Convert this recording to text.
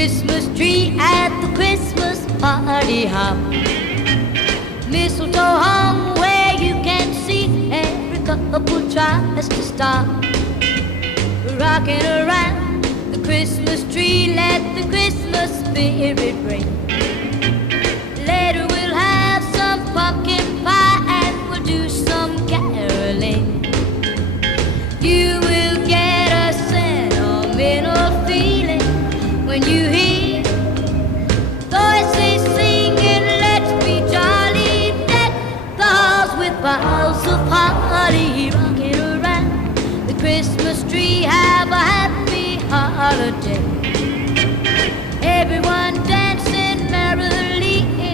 Christmas tree at the Christmas party hop. Mistletoe hung where you can see every couple tries to stop. Rocking around the Christmas tree, let the Christmas spirit ring.